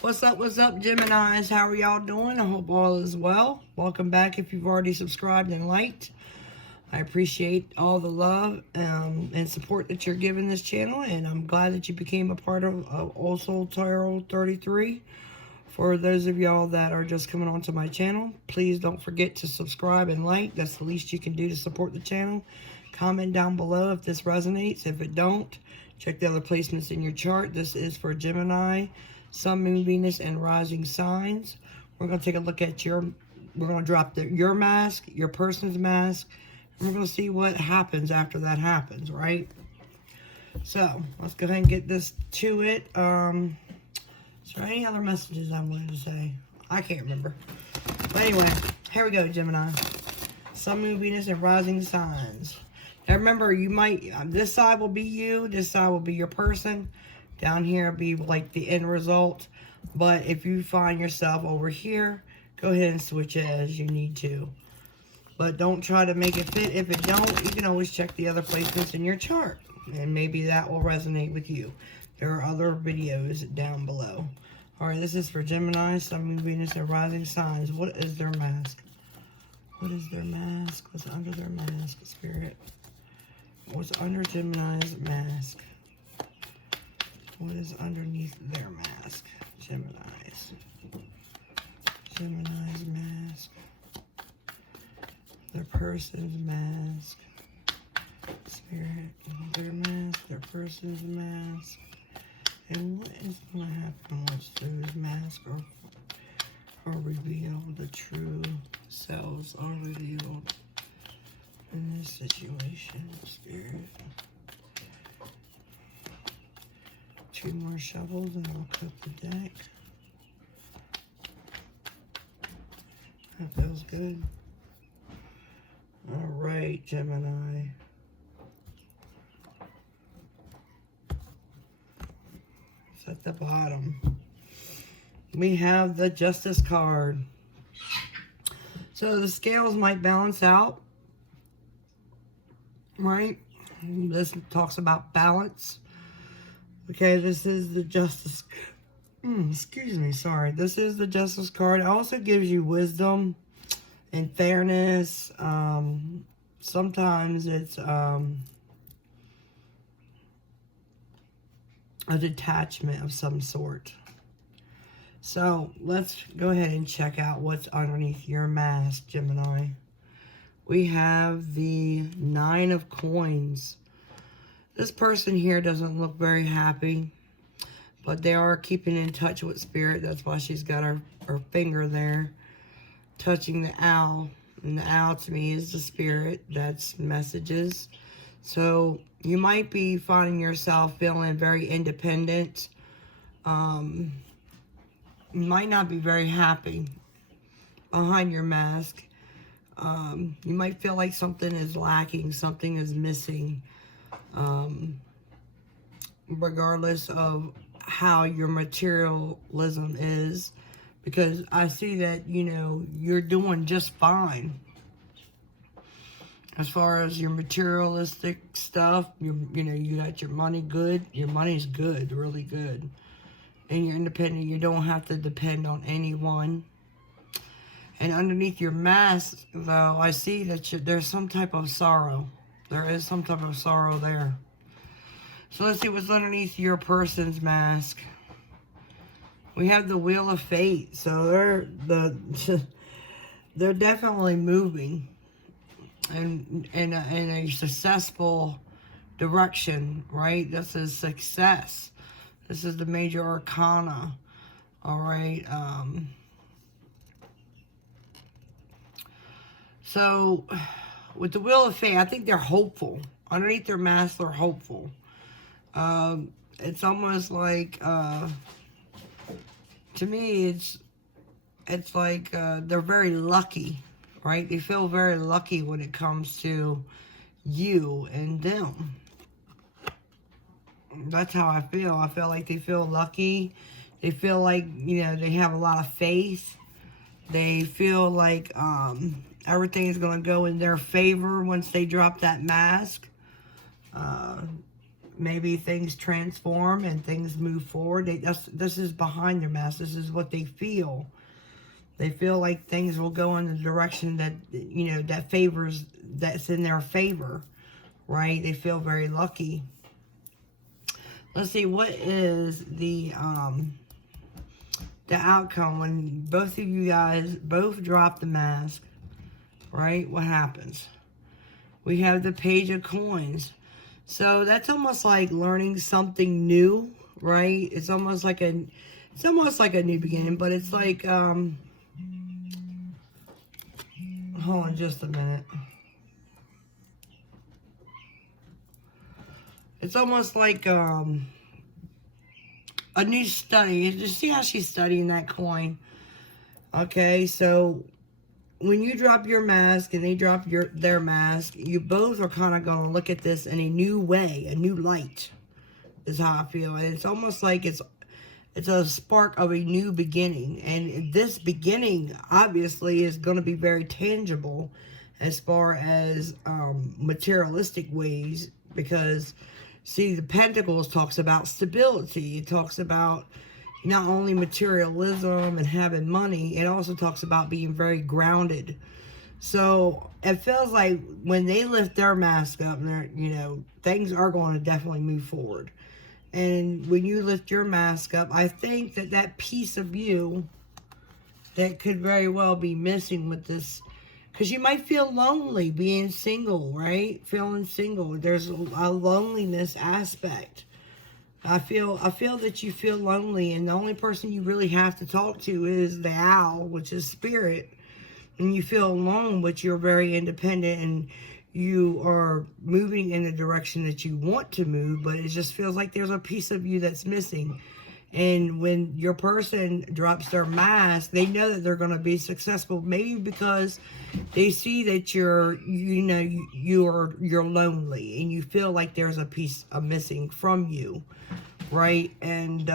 What's up, Geminis? How are y'all doing? I hope all is well. Welcome back if you've already subscribed and liked. I appreciate all the love and support that you're giving this channel, and I'm glad that you became a part of Old Soul Tarot 33. For those of y'all that are just coming onto my channel, please don't forget to subscribe and like. That's the least you can do to support the channel. Comment down below if this resonates. If it don't, check the other placements in your chart. This is for Gemini, Sun, Moon, Venus, and rising signs. We're going to take a look at we're going to drop your mask, your person's mask, and we're going to see what happens after that happens, right? So, let's go ahead and get this to it. Is there any other messages I wanted to say? I can't remember. But anyway, here we go, Gemini. Sun, Moon, Venus, and rising signs. Now remember, you might, this side will be you, this side will be your person. Down here be like the end result. But if you find yourself over here, go ahead and switch it as you need to. But don't try to make it fit. If it don't, you can always check the other placements in your chart. And maybe that will resonate with you. There are other videos down below. Alright, this is for Gemini, Sun, Moon, Venus, and rising signs. What is their mask? What is their mask? What's under their mask, Spirit? What's under Gemini's mask? What is underneath their mask? Gemini's mask. Their person's mask. Spirit, their mask, their person's mask. And what is going to happen once those masks are revealed? The true selves are revealed in this situation, Spirit. 2 more shovels and I'll cook the deck. That feels good. Alright, Gemini. It's at the bottom. We have the Justice card. So the scales might balance out. Right? This talks about balance. Okay, this is the Justice. Excuse me, sorry. This is the Justice card. It also gives you wisdom and fairness. Sometimes it's a detachment of some sort. So let's go ahead and check out what's underneath your mask, Gemini. We have the 9 of Coins. This person here doesn't look very happy, but they are keeping in touch with Spirit. That's why she's got her finger there touching the owl. And the owl to me is the Spirit. That's messages. So you might be finding yourself feeling very independent. You might not be very happy behind your mask. You might feel like something is lacking, something is missing. Regardless of how your materialism is, because I see that, you know, you're doing just fine as far as your materialistic stuff. You know, you got your money good. Your money's good, really good, and you're independent. You don't have to depend on anyone. And underneath your mask, though, I see that there's some type of sorrow. There is some type of sorrow there. So let's see what's underneath your person's mask. We have the Wheel of Fate. So they're definitely moving in a successful direction, right? This is success. This is the major arcana. All right. So with the Wheel of Fate, I think they're hopeful. Underneath their mask, they're hopeful. It's almost like, to me, it's like they're very lucky, right? They feel very lucky when it comes to you and them. That's how I feel. I feel like they feel lucky. They feel like, you know, they have a lot of faith. They feel like everything is going to go in their favor once they drop that mask. maybe things transform and things move forward. This is behind their mask. This is what they feel. They feel like things will go in the direction that, you know, that's in their favor, right? They feel very lucky. Let's see, what is the outcome when both of you guys both drop the mask, right? What happens? We have the Page of Coins. So that's almost like learning something new, right? It's almost like a new beginning, but it's like, hold on just a minute. It's almost like a new study. You see how she's studying that coin? Okay, so when you drop your mask and they drop their mask, you both are kind of going to look at this in a new way, a new light, is how I feel. And it's almost like it's a spark of a new beginning. And this beginning, obviously, is going to be very tangible as far as materialistic ways, because, see, the Pentacles talks about stability. It talks about not only materialism and having money, it also talks about being very grounded. So it feels like when they lift their mask up, you know, things are going to definitely move forward. And when you lift your mask up, I think that piece of you that could very well be missing with this, because you might feel lonely being single, right? Feeling single. There's a loneliness aspect. I feel that you feel lonely, and the only person you really have to talk to is the owl, which is spirit. And you feel alone, but you're very independent, and you are moving in the direction that you want to move, but it just feels like there's a piece of you that's missing. And when your person drops their mask, they know that they're going to be successful, maybe because they see that you're lonely and you feel like there's a piece missing from you, right? And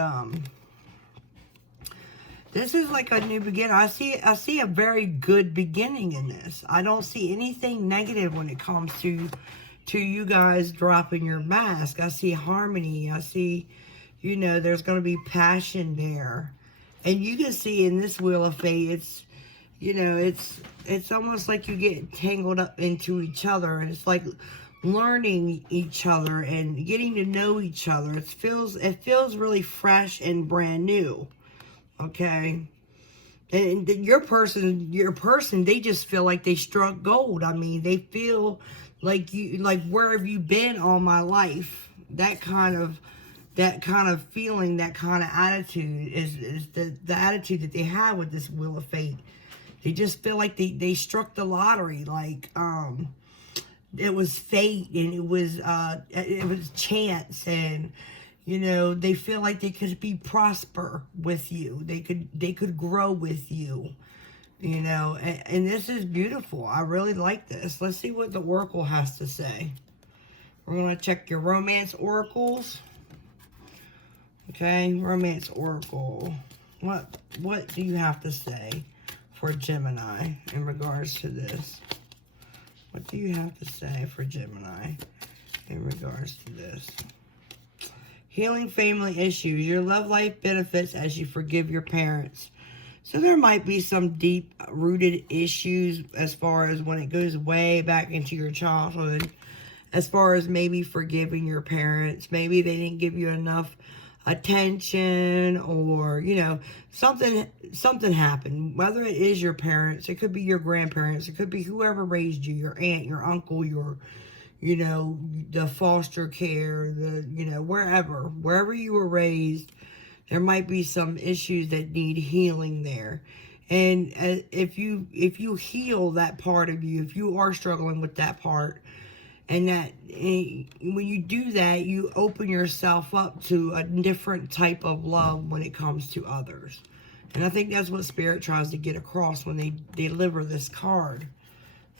this is like a new beginning. I see a very good beginning in this. I don't see anything negative when it comes to you guys dropping your mask. I see harmony. I see, you know, there's going to be passion there. And you can see in this Wheel of Fate, it's, you know, it's almost like you get tangled up into each other. And it's like learning each other and getting to know each other. It feels really fresh and brand new. Okay? And your person, they just feel like they struck gold. I mean, they feel like where have you been all my life? That kind of feeling, that kind of attitude is the attitude that they have with this Wheel of Fate. They just feel like they struck the lottery, like it was fate, and it was chance, and you know, they feel like they could prosper with you. They could grow with you, you know, and this is beautiful. I really like this. Let's see what the Oracle has to say. We're going to check your romance oracles. Okay, romance oracle. What do you have to say for Gemini in regards to this? What do you have to say for Gemini in regards to this? Healing family issues. Your love life benefits as you forgive your parents. So there might be some deep-rooted issues as far as when it goes way back into your childhood. As far as maybe forgiving your parents. Maybe they didn't give you enough attention, or, you know, something happened. Whether it is your parents, it could be your grandparents, it could be whoever raised you, your aunt, your uncle, your, you know, the foster care, wherever you were raised, there might be some issues that need healing there. And if you heal that part of you, if you are struggling with that part, and that when you do that, you open yourself up to a different type of love when it comes to others. And I think that's what Spirit tries to get across when they deliver this card.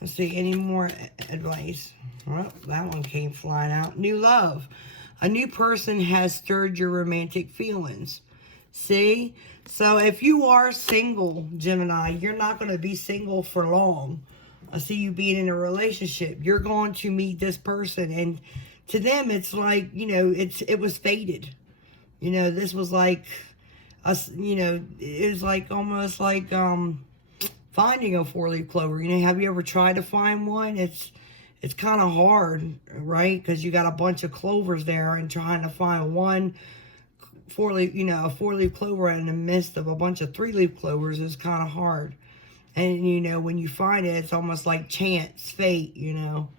Let's see, any more advice? Well, that one came flying out. New love. A new person has stirred your romantic feelings. See? So if you are single, Gemini, you're not going to be single for long. I see you being in a relationship. You're going to meet this person, and to them, it's like, you know, it was fated. You know, this was like us, you know, it was like almost like finding a 4-leaf clover. You know, have you ever tried to find one? It's kind of hard, right? Because you got a bunch of clovers there, and trying to find one 4-leaf, you know, a 4-leaf clover in the midst of a bunch of 3-leaf clovers is kind of hard. And, you know, when you find it, it's almost like chance, fate, you know.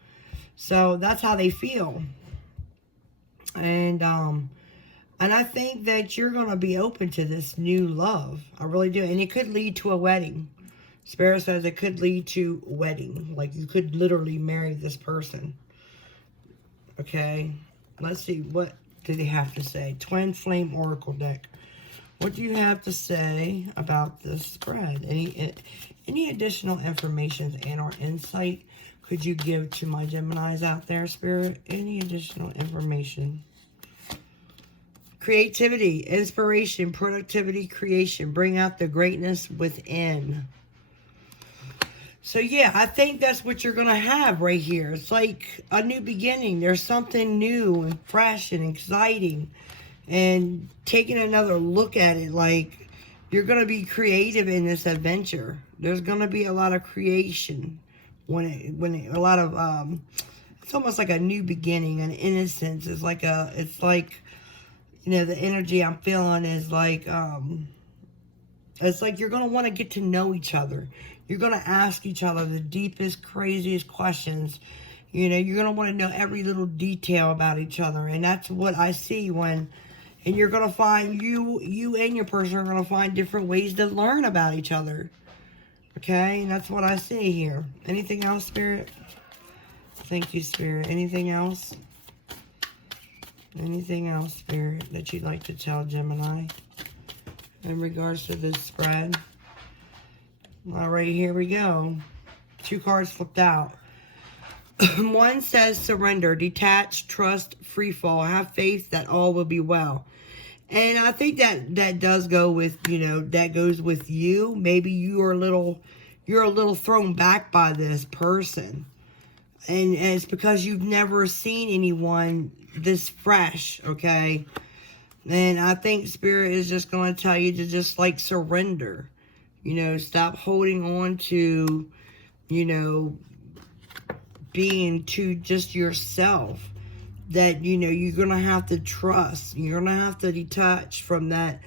So that's how they feel. And I think that you're going to be open to this new love. I really do. And it could lead to a wedding. Spirit says it could lead to a wedding. Like, you could literally marry this person. Okay. Let's see. What do they have to say? Twin Flame Oracle deck. What do you have to say about this spread? Any additional information and or insight could you give to my Geminis out there, Spirit? Any additional information? Creativity, inspiration, productivity, creation. Bring out the greatness within. So, yeah, I think that's what you're going to have right here. It's like a new beginning. There's something new and fresh and exciting. And taking another look at it, like, you're going to be creative in this adventure. There's going to be a lot of creation. It's almost like a new beginning, an innocence. It's like, you know, the energy I'm feeling is like, it's like you're going to want to get to know each other. You're going to ask each other the deepest, craziest questions. You know, you're going to want to know every little detail about each other. And that's what I see when, and you're going to find, you and your person are going to find different ways to learn about each other. Okay, and that's what I see here. Anything else, Spirit? Thank you, Spirit. Anything else? Anything else, Spirit, that you'd like to tell Gemini in regards to this spread? All right, here we go. 2 cards flipped out. One says surrender, detach, trust, free fall, have faith that all will be well. And I think that does go with, you know, that goes with you. Maybe you're a little thrown back by this person. And it's because you've never seen anyone this fresh, okay? And I think Spirit is just going to tell you to just, like, surrender. You know, stop holding on to, you know, being to just yourself. That, you know, you're going to have to trust. You're going to have to detach from that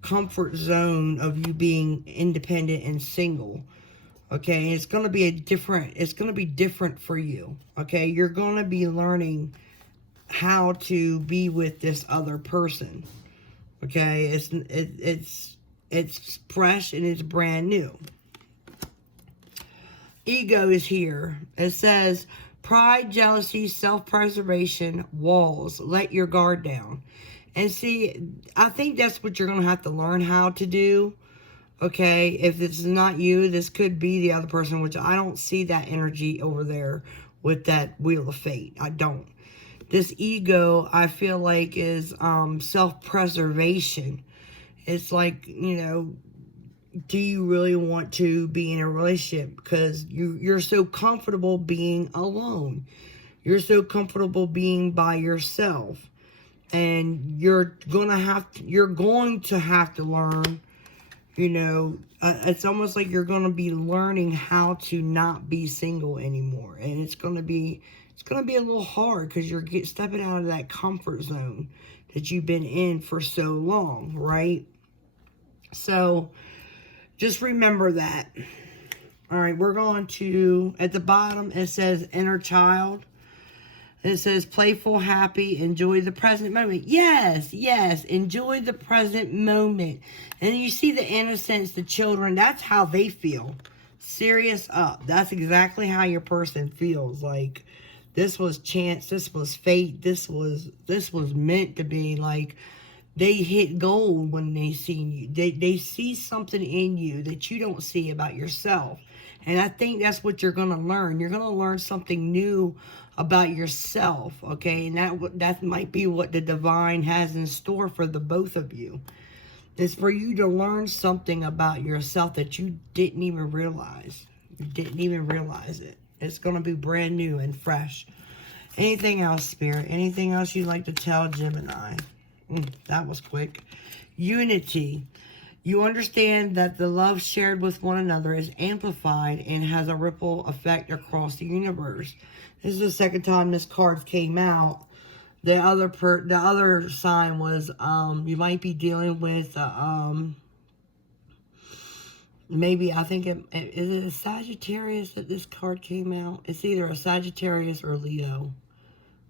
comfort zone of you being independent and single. Okay, and it's going to be different for you. Okay, you're going to be learning how to be with this other person. Okay, it's fresh and it's brand new. Ego is here. It says pride, jealousy, self-preservation, walls. Let your guard down. And see, I think that's what you're going to have to learn how to do. Okay, if this is not you, this could be the other person, which I don't see that energy over there with that Wheel of Fate. I don't. This ego, I feel like, is self-preservation. It's like, you know, do you really want to be in a relationship? Because you're so comfortable being alone. You're so comfortable being by yourself. And you're going to have to learn, you know, it's almost like you're going to be learning how to not be single anymore. And it's going to be a little hard because you're stepping out of that comfort zone that you've been in for so long, right? So just remember that. All right, we're going to, at the bottom, it says inner child. It says playful, happy, enjoy the present moment. Yes, enjoy the present moment. And you see the innocence, the children, that's how they feel. Serious up. That's exactly how your person feels. Like, this was chance, this was fate, this was meant to be. Like, they hit gold when they seen you. They see something in you that you don't see about yourself. And I think that's what you're going to learn. You're going to learn something new about yourself, okay? And that might be what the divine has in store for the both of you. It's for you to learn something about yourself that you didn't even realize. You didn't even realize it. It's going to be brand new and fresh. Anything else, Spirit? Anything else you'd like to tell Gemini? That was quick. Unity. You understand that the love shared with one another is amplified and has a ripple effect across the universe. This is the second time this card came out. The other sign was you might be dealing with maybe, I think is it a Sagittarius that this card came out? It's either a Sagittarius or Leo.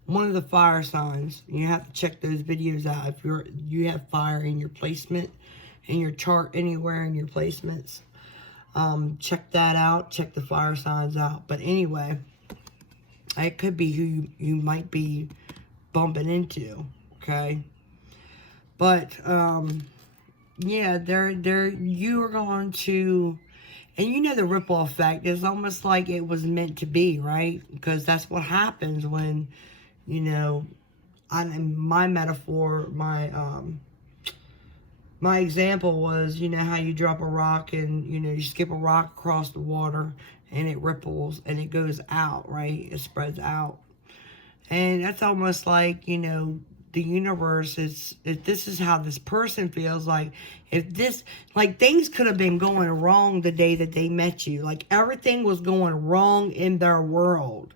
One of the fire signs. You have to check those videos out if you have fire in your placement, in your chart, anywhere in your placements. Check that out. Check the fire signs out. But anyway, it could be who you might be bumping into. Okay. But yeah, you are going to, and you know the ripple effect is almost like it was meant to be, right? Because that's what happens when, you know, my metaphor, my example was, you know, how you drop a rock and, you know, you skip a rock across the water and it ripples and it goes out, right? It spreads out. And that's almost like, you know, the universe is, if this is how this person feels, like, if this, like, things could have been going wrong the day that they met you. Like, everything was going wrong in their world,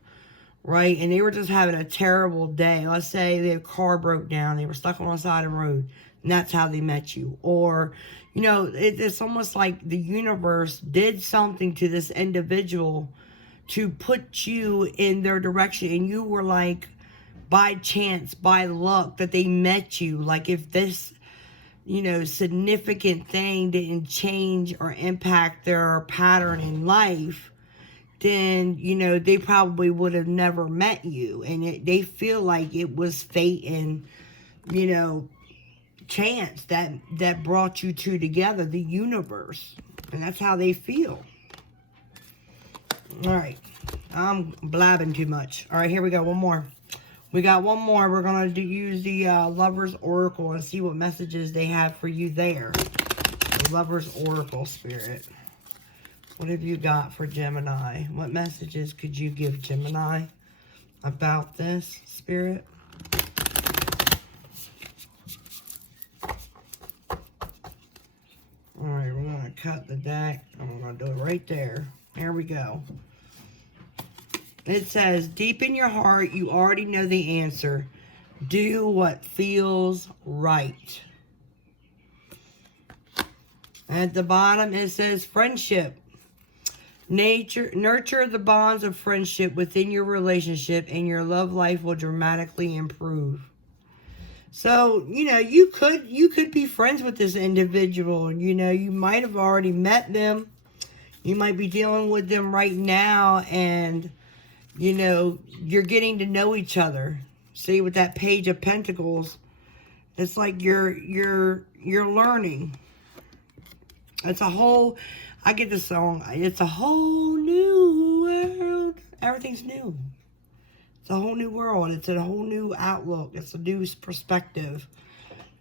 right? And they were just having a terrible day. Let's say their car broke down. They were stuck on the side of the road. And that's how they met you. Or, you know, it's almost like the universe did something to this individual to put you in their direction. And you were like, by chance, by luck, that they met you. Like, if this, you know, significant thing didn't change or impact their pattern in life, then, you know, they probably would have never met you. And they feel like it was fate and, you know, chance that brought you two together, the universe. And that's how they feel. All right. I'm blabbing too much. All right, here we go. One more. We got one more. We're going to use the Lover's Oracle and see what messages they have for you there. The Lover's Oracle, Spirit. What have you got for Gemini? What messages could you give Gemini about this, Spirit? Alright, we're going to cut the deck. And we're going to do it right there. There we go. It says, deep in your heart, you already know the answer. Do what feels right. At the bottom, it says, friendship. Nurture the bonds of friendship within your relationship, and your love life will dramatically improve. So, you know, you could be friends with this individual. You know, you might have already met them. You might be dealing with them right now, and, you know, you're getting to know each other. See, with that Page of Pentacles, it's like you're learning. It's a whole, I get the song, it's a whole new world. Everything's new. It's a whole new world. It's a whole new outlook. It's a new perspective.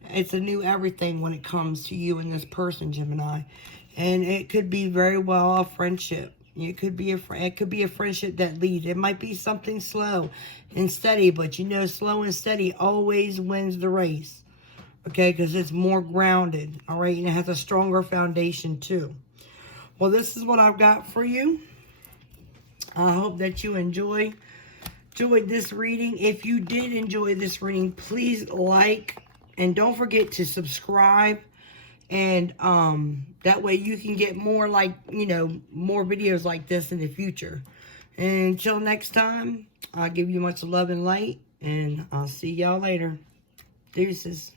It's a new everything when it comes to you and this person, Gemini. And it could be very well a friendship. It could be a friendship that leads. It might be something slow and steady, but you know, slow and steady always wins the race. Okay, because it's more grounded. All right, and it has a stronger foundation too. Well, this is what I've got for you. I hope that you enjoyed this reading. If you did enjoy this reading, please like and don't forget to subscribe. And that way you can get more, like, you know, more videos like this in the future. And until next time, I'll give you much love and light, and I'll see y'all later. Deuces.